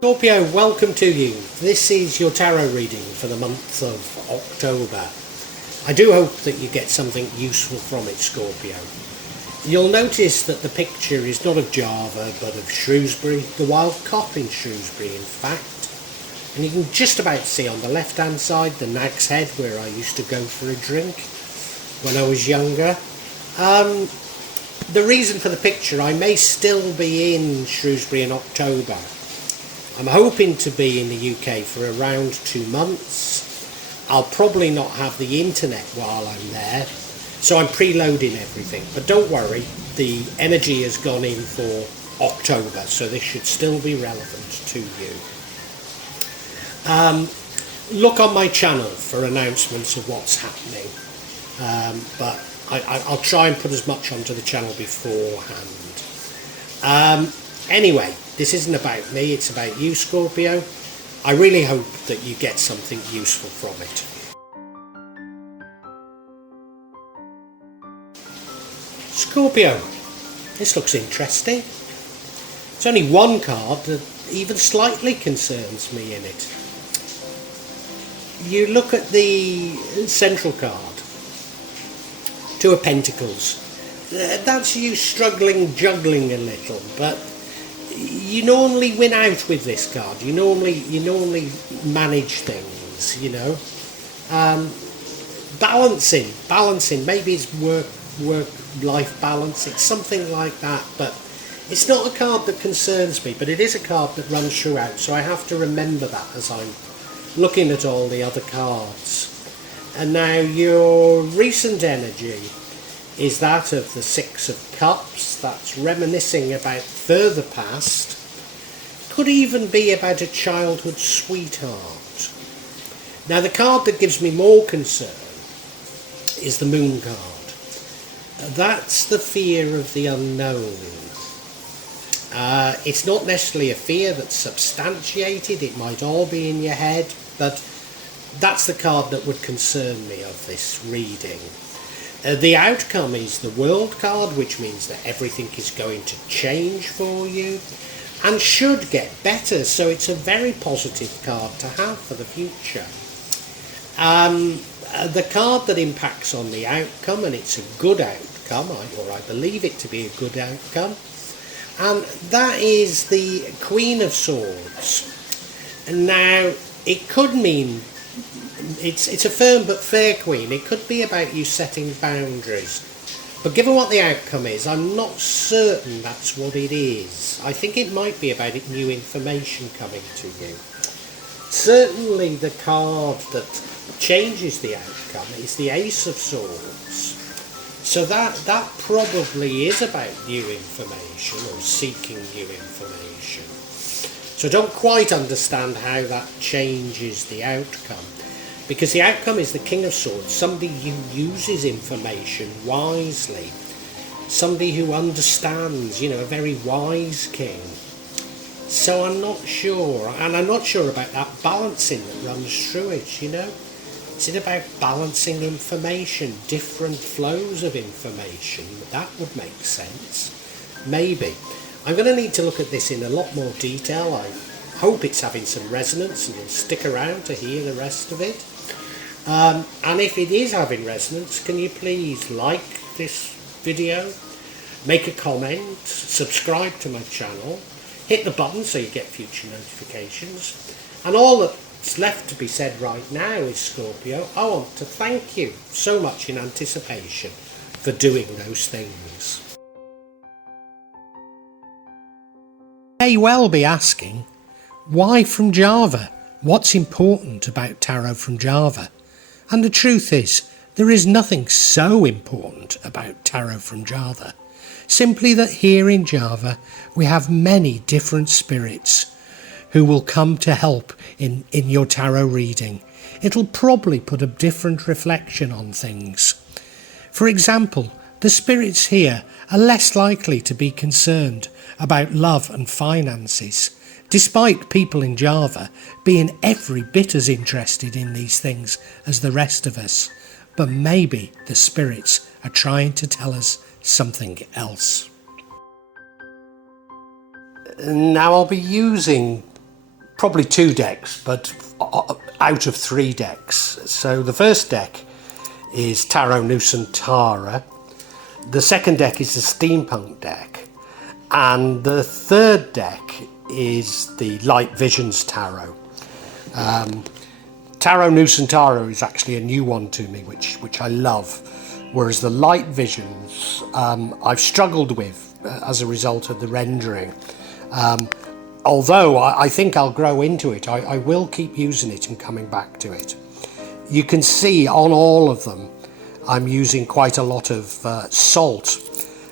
Scorpio, welcome to you. This is your tarot reading for the month of October. I do hope that you get something useful from it, Scorpio. You'll notice that the picture is not of Java but of Shrewsbury, the wild cop in Shrewsbury in fact. And you can just about see on the left hand side the Nag's Head where I used to go for a drink when I was younger. The reason for the picture, I may still be in Shrewsbury in October. I'm hoping to be in the UK for around 2 months. I'll probably not have the internet while I'm there, so I'm preloading everything. But don't worry, the energy has gone in for October, so this should still be relevant to you. Look on my channel for announcements of what's happening, but I'll try and put as much onto the channel beforehand. Anyway, this isn't about me, it's about you, Scorpio. I really hope that you get something useful from it. Scorpio, this looks interesting. There's only one card that even slightly concerns me in it. You look at the central card, Two of Pentacles. That's you struggling, juggling a little, but you normally win out with this card. You normally manage things, you know. Balancing. Maybe it's work-life balance. It's something like that, but it's not a card that concerns me. But it is a card that runs throughout, so I have to remember that as I'm looking at all the other cards. And now your recent energy is that of the Six of Cups. That's reminiscing about further past. Could even be about a childhood sweetheart. Now the card that gives me more concern is the Moon card. That's the fear of the unknown. It's not necessarily a fear that's substantiated. It might all be in your head, but that's the card that would concern me of this reading. The outcome is the World card, which means that everything is going to change for you and should get better, so it's a very positive card to have for the future. The card that impacts on the outcome, and it's a good outcome, or I believe it to be a good outcome, and that is the Queen of Swords. Now, it could mean it's a firm but fair queen. It could be about you setting boundaries. But given what the outcome is, I'm not certain that's what it is. I think it might be about new information coming to you. Certainly the card that changes the outcome is the Ace of Swords. So that probably is about new information or seeking new information. So I don't quite understand how that changes the outcome. Because the outcome is the King of Swords, somebody who uses information wisely, somebody who understands, a very wise king. So I'm not sure, and I'm not sure about that balancing that runs through it, Is it about balancing information, different flows of information? That would make sense. Maybe. I'm going to need to look at this in a lot more detail. I hope it's having some resonance and you'll stick around to hear the rest of it. And if it is having resonance, can you please like this video, make a comment, subscribe to my channel, hit the button so you get future notifications. And all that's left to be said right now is, Scorpio, I want to thank you so much in anticipation for doing those things. You may well be asking, why from Java? What's important about tarot from Java? And the truth is, there is nothing so important about tarot from Java. Simply that here in Java, we have many different spirits who will come to help in your tarot reading. It'll probably put a different reflection on things. For example, the spirits here are less likely to be concerned about love and finances, despite people in Java being every bit as interested in these things as the rest of us. But maybe the spirits are trying to tell us something else. Now I'll be using probably 2 decks, but out of 3 decks. So the first deck is Tarot Nusantara, the second deck is the Steampunk deck, and the third deck is the Light Visions Tarot. Tarot Nusantara is actually a new one to me, which I love, whereas the Light Visions I've struggled with as a result of the rendering. Although I think I'll grow into it, I will keep using it and coming back to it. You can see on all of them I'm using quite a lot of salt,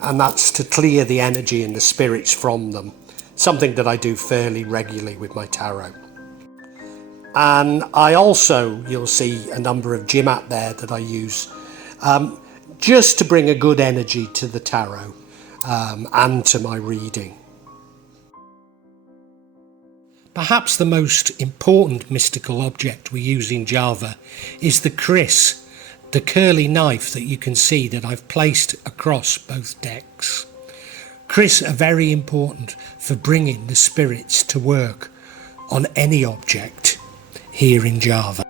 and that's to clear the energy and the spirits from them, something that I do fairly regularly with my tarot. And I also, you'll see a number of Jimat there that I use just to bring a good energy to the tarot and to my reading. Perhaps the most important mystical object we use in Java is the kris, the curly knife that you can see that I've placed across both decks. Kris are very important for bringing the spirits to work on any object here in Java.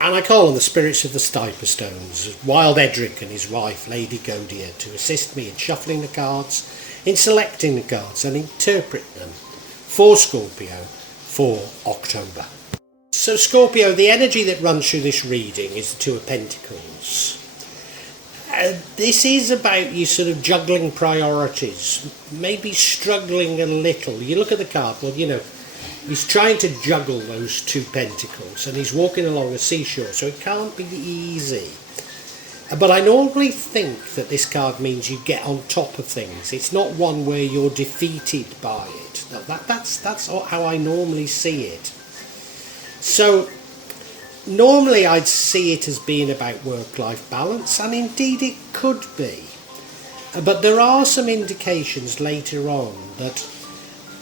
And I call on the spirits of the Stiper Stones, Wild Edric and his wife Lady Godia, to assist me in shuffling the cards, in selecting the cards and interpret them for Scorpio for October. So Scorpio, the energy that runs through this reading is the Two of Pentacles. This is about you sort of juggling priorities, maybe struggling a little. You look at the card, well, you know, he's trying to juggle those 2 pentacles and he's walking along a seashore, so it can't be easy. But I normally think that this card means you get on top of things. It's not one where you're defeated by it. That's how I normally see it. So normally I'd see it as being about work-life balance, and indeed it could be. But there are some indications later on that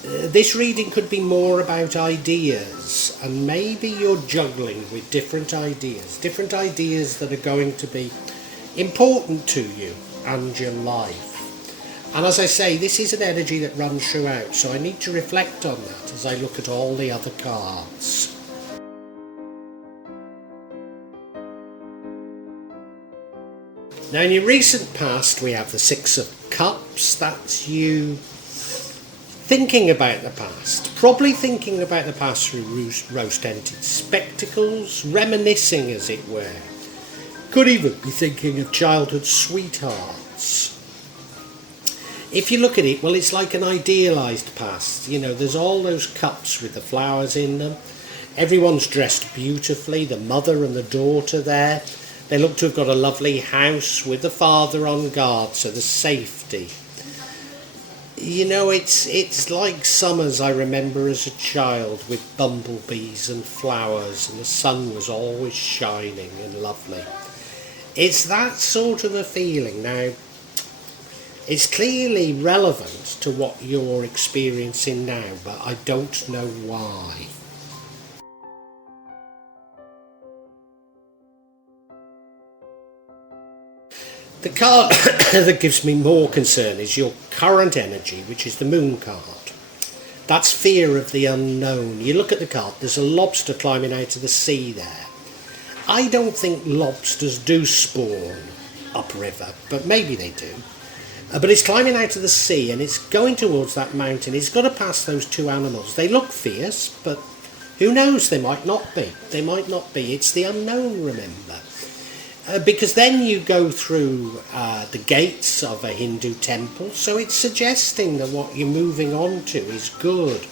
this reading could be more about ideas, and maybe you're juggling with different ideas that are going to be important to you and your life. And as I say, this is an energy that runs throughout, so I need to reflect on that as I look at all the other cards. Now in your recent past we have the Six of Cups. That's you thinking about the past, probably thinking about the past through rose-tinted spectacles, reminiscing as it were. Could even be thinking of childhood sweethearts. If you look at it, well, it's like an idealised past. You know, there's all those cups with the flowers in them. Everyone's dressed beautifully, the mother and the daughter there. They look to have got a lovely house with the father on guard, so there's safety. You know, it's like summers I remember as a child, with bumblebees and flowers, and the sun was always shining and lovely. It's that sort of a feeling. Now, it's clearly relevant to what you're experiencing now, but I don't know why. The card that gives me more concern is your current energy, which is the Moon card. That's fear of the unknown. You look at the card, there's a lobster climbing out of the sea there. I don't think lobsters do spawn upriver, but maybe they do. But it's climbing out of the sea and it's going towards that mountain. It's got to pass those 2 animals. They look fierce, but who knows, they might not be. They might not be. It's the unknown, remember. Because then you go through the gates of a Hindu temple, so it's suggesting that what you're moving on to is good.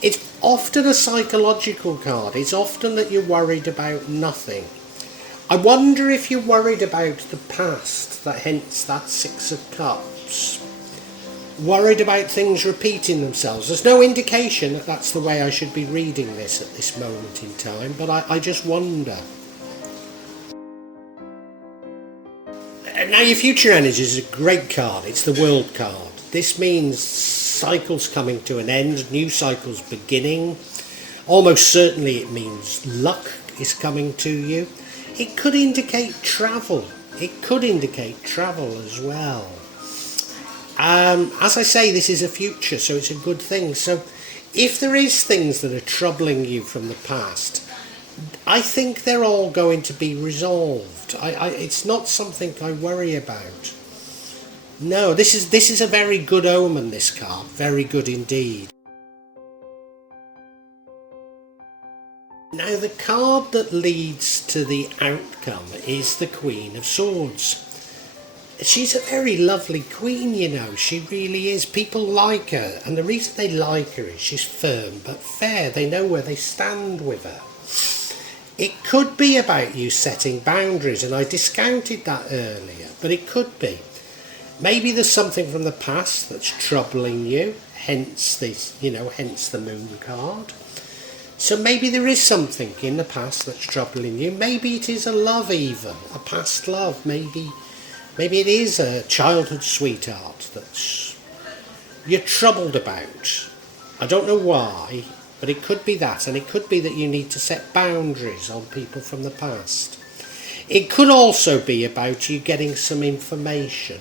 It's often a psychological card. It's often that you're worried about nothing. I wonder if you're worried about the past, that hence that Six of Cups. Worried about things repeating themselves. There's no indication that that's the way I should be reading this at this moment in time, but I just wonder. Now your future energy is a great card. It's the World card. This means cycles coming to an end, new cycles beginning. Almost certainly it means luck is coming to you. It could indicate travel. It could indicate travel as well. As I say, this is a future, so it's a good thing. So if there is things that are troubling you from the past, I think they're all going to be resolved. It's not something I worry about. No, this is a very good omen, this card. Very good indeed. Now the card that leads to the outcome is the Queen of Swords. She's a very lovely queen, you know, she really is. People like her, and the reason they like her is she's firm but fair. They know where they stand with her. It could be about you setting boundaries, and I discounted that earlier, but it could be. Maybe there's something from the past that's troubling you, hence this, hence the Moon card. So maybe there is something in the past that's troubling you. Maybe it is a love even, a past love. Maybe it is a childhood sweetheart that you're troubled about. I don't know why, but it could be that, and it could be that you need to set boundaries on people from the past. It could also be about you getting some information.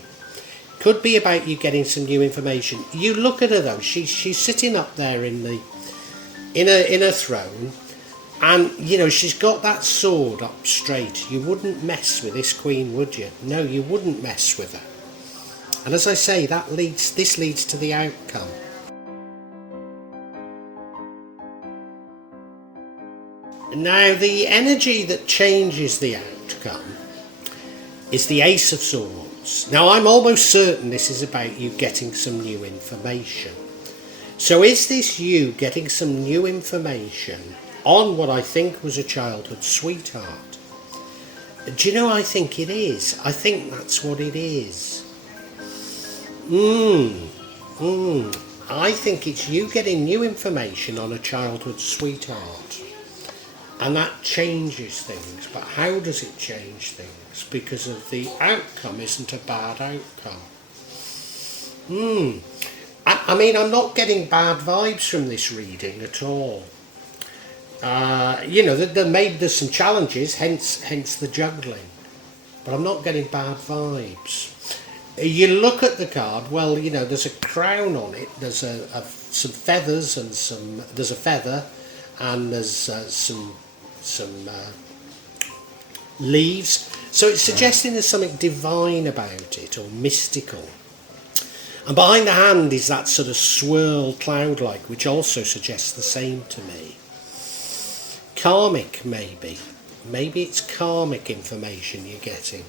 Could be about you getting some new information. You look at her though, she's sitting up there in her throne, and she's got that sword up straight. You wouldn't mess with this queen, would you? No, you wouldn't mess with her. And as I say, this leads to the outcome. Now the energy that changes the outcome is the Ace of Swords. Now I'm almost certain this is about you getting some new information. So is this you getting some new information on what I think was a childhood sweetheart? Do you know, I think it is. I think that's what it is. I think it's you getting new information on a childhood sweetheart. And that changes things. But how does it change things? Because of the outcome isn't a bad outcome. I mean, I'm not getting bad vibes from this reading at all. There's some challenges, hence the juggling. But I'm not getting bad vibes. You look at the card, well, there's a crown on it. There's some feathers and there's a feather, and there's some leaves. So it's suggesting there's something divine about it, or mystical. And behind the hand is that sort of swirl cloud-like, which also suggests the same to me. Karmic, maybe. Maybe it's karmic information you're getting.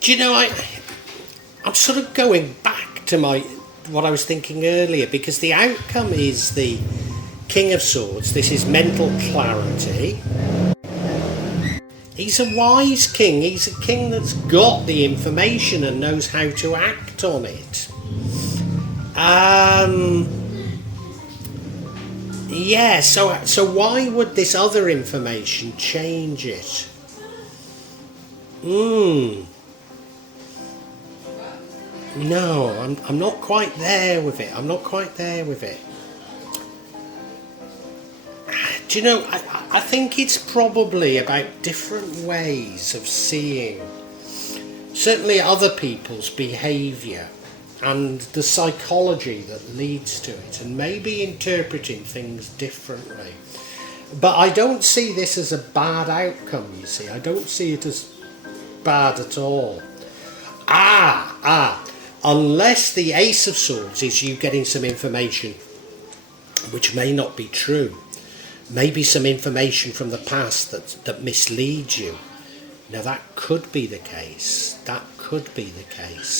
Do you know, I'm sort of going back to what I was thinking earlier, because the outcome is the King of Swords. This is mental clarity. He's a wise king. He's a king that's got the information and knows how to act on it. Yeah, so why would this other information change it? No, I'm not quite there with it. Do you know, I think it's probably about different ways of seeing certainly other people's behaviour and the psychology that leads to it, and maybe interpreting things differently. But I don't see this as a bad outcome, you see. I don't see it as bad at all. Unless the Ace of Swords is you getting some information which may not be true. Maybe some information from the past that misleads you. Now that could be the case.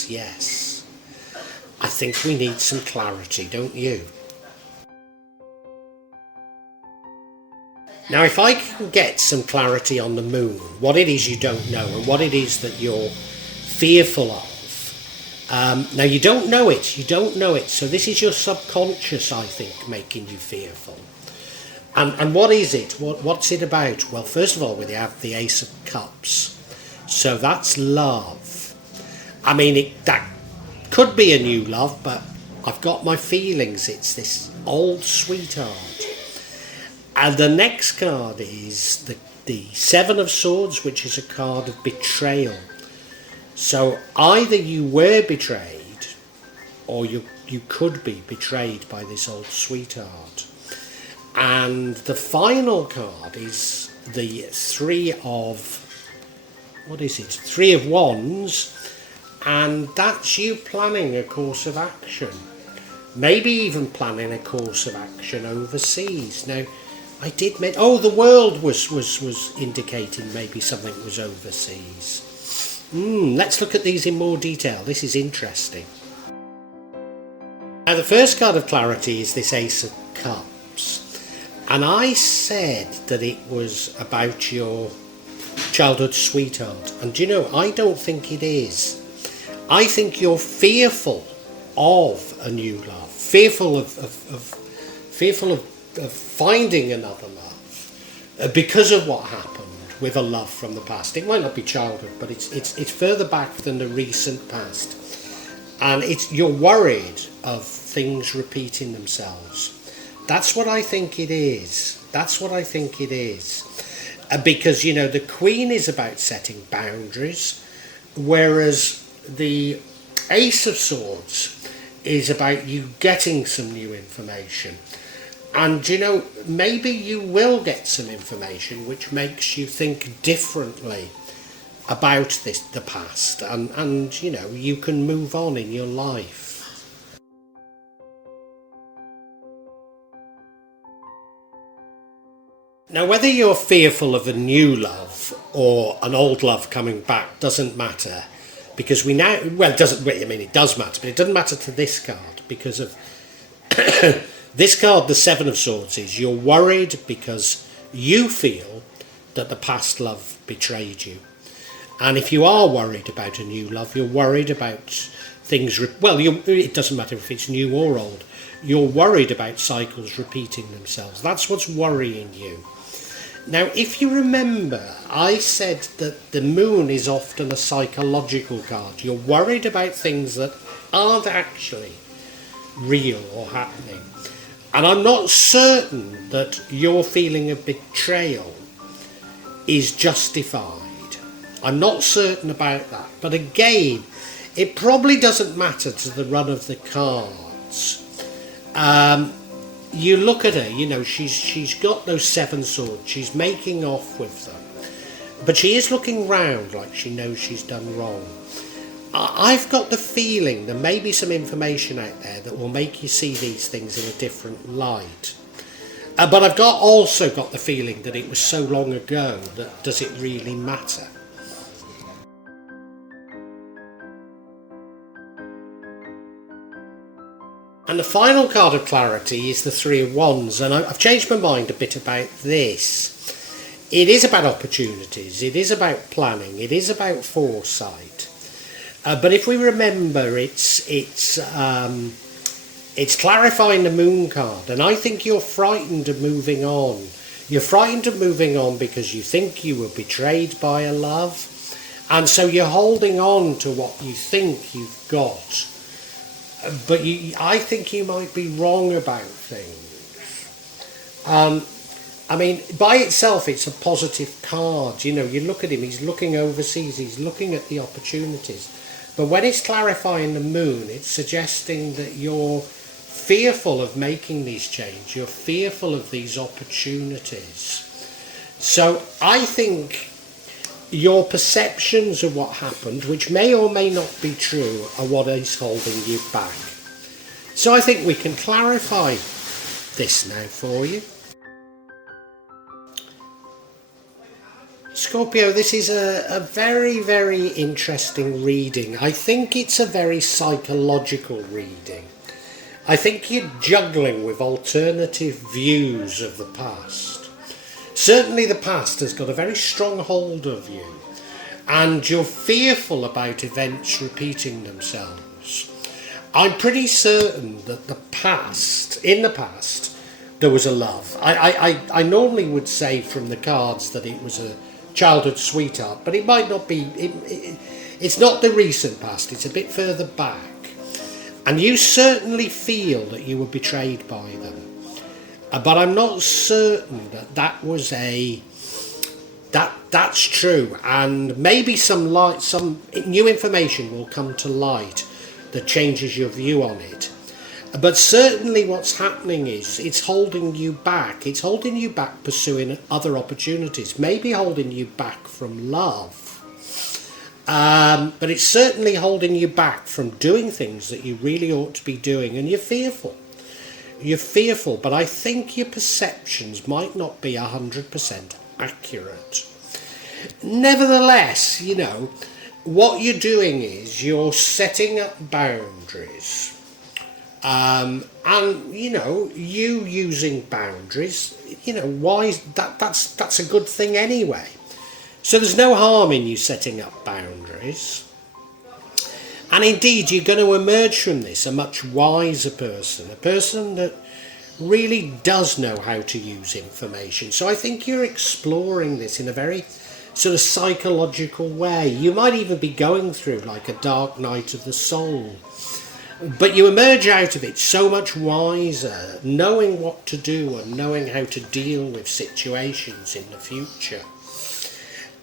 Yes. I think we need some clarity, don't you? Now if I can get some clarity on the moon, what it is you don't know and what it is that you're fearful of. Now you don't know it, so this is your subconscious, I think, making you fearful. And what is it? What's it about? Well, first of all, we have the Ace of Cups. So that's love. I mean, that could be a new love, but I've got my feelings it's this old sweetheart. And the next card is the Seven of Swords, which is a card of betrayal. So either you were betrayed, or you could be betrayed by this old sweetheart. And the final card is the Three of, what is it? Three of Wands, and that's you planning a course of action. Maybe even planning a course of action overseas. Now, I did mention, the world was indicating maybe something was overseas. Let's look at these in more detail. This is interesting. Now, the first card of clarity is this Ace of Cups. And I said that it was about your childhood sweetheart. And do you know, I don't think it is. I think you're fearful of a new love, fearful of finding another love because of what happened with a love from the past. It might not be childhood, but it's further back than the recent past, and you're worried of things repeating themselves. That's what I think it is. That's what I think it is. Because, you know, the Queen is about setting boundaries, whereas the Ace of Swords is about you getting some new information. And, you know, maybe you will get some information which makes you think differently about the past. And, you know, you can move on in your life. Now, whether you're fearful of a new love or an old love coming back doesn't matter, because we now, well, it doesn't, I mean, it does matter, but it doesn't matter to this card because of this card, the Seven of Swords, is you're worried because you feel that the past love betrayed you. And if you are worried about a new love, you're worried about things, it doesn't matter if it's new or old, you're worried about cycles repeating themselves. That's what's worrying you. Now, if you remember, I said that the moon is often a psychological card. You're worried about things that aren't actually real or happening. And I'm not certain that your feeling of betrayal is justified. I'm not certain about that. But again, it probably doesn't matter to the run of the cards. You look at her, you know, she's got those seven swords, she's making off with them, but she is looking round like she knows she's done wrong. I've got the feeling there may be some information out there that will make you see these things in a different light. But I've also got the feeling that it was so long ago that does it really matter? And the final card of clarity is the Three of Wands, and I've changed my mind a bit about this. It is about opportunities, it is about planning, it is about foresight. But if we remember, it's clarifying the Moon card, and I think you're frightened of moving on. You're frightened of moving on because you think you were betrayed by a love, and so you're holding on to what you think you've got. But I think you might be wrong about things. I mean, by itself, it's a positive card. You know, you look at him, he's looking overseas, he's looking at the opportunities. But when it's clarifying the moon, it's suggesting that you're fearful of making these changes. You're fearful of these opportunities. So I think your perceptions of what happened, which may or may not be true, are what is holding you back. So I think we can clarify this now for you. Scorpio, this is a very, very interesting reading. I think it's a very psychological reading. I think you're juggling with alternative views of the past. Certainly the past has got a very strong hold of you, and you're fearful about events repeating themselves. I'm pretty certain that in the past, there was a love. I normally would say from the cards that it was a childhood sweetheart, but it might not be. It's not the recent past, it's a bit further back. And you certainly feel that you were betrayed by them. But I'm not certain that That's true, and maybe some new information will come to light that changes your view on it. But certainly what's happening is it's holding you back. It's holding you back pursuing other opportunities, maybe holding you back from love. But it's certainly holding you back from doing things that you really ought to be doing, and you're fearful. You're fearful, but I think your perceptions might not be 100% accurate. Nevertheless, what you're doing is you're setting up boundaries. And you using boundaries, why that's a good thing anyway. So there's no harm in you setting up boundaries. And indeed, you're going to emerge from this a much wiser person, a person that really does know how to use information. So I think you're exploring this in a very sort of psychological way. You might even be going through like a dark night of the soul. But you emerge out of it so much wiser, knowing what to do and knowing how to deal with situations in the future.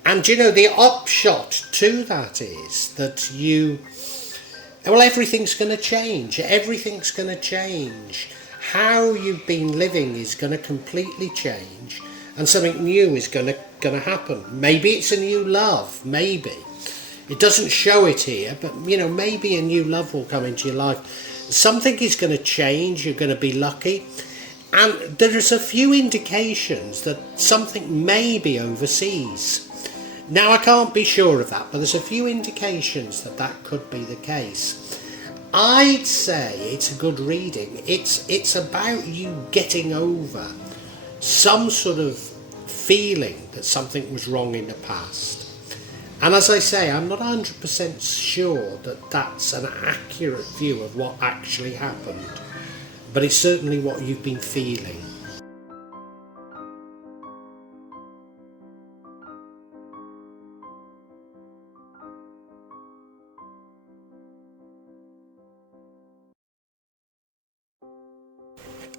And the upshot to that is that everything's going to change. Everything's going to change. How you've been living is going to completely change, and something new is going to happen. Maybe it's a new love. Maybe it doesn't show it here, but maybe a new love will come into your life. Something is going to change. You're going to be lucky, and there's a few indications that something may be overseas. Now, I can't be sure of that, but there's a few indications that could be the case. I'd say it's a good reading. It's about you getting over some sort of feeling that something was wrong in the past. And as I say, I'm not 100% sure that that's an accurate view of what actually happened, but it's certainly what you've been feeling.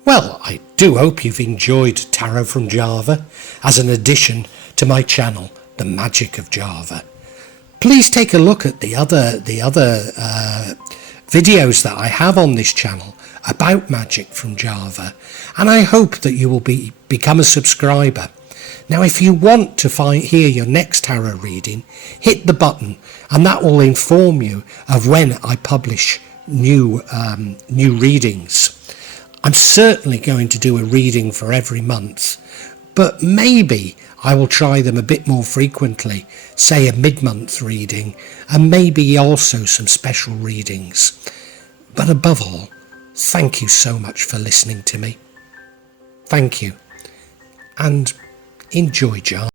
Well, I do hope you've enjoyed Tarot from Java as an addition to my channel, The Magic of Java. Please take a look at the other videos that I have on this channel about magic from Java, and I hope that you will become a subscriber. Now, if you want to hear your next tarot reading, hit the button, and that will inform you of when I publish new readings. I'm certainly going to do a reading for every month, but maybe I will try them a bit more frequently, say a mid-month reading, and maybe also some special readings. But above all, thank you so much for listening to me. Thank you, and enjoy Java.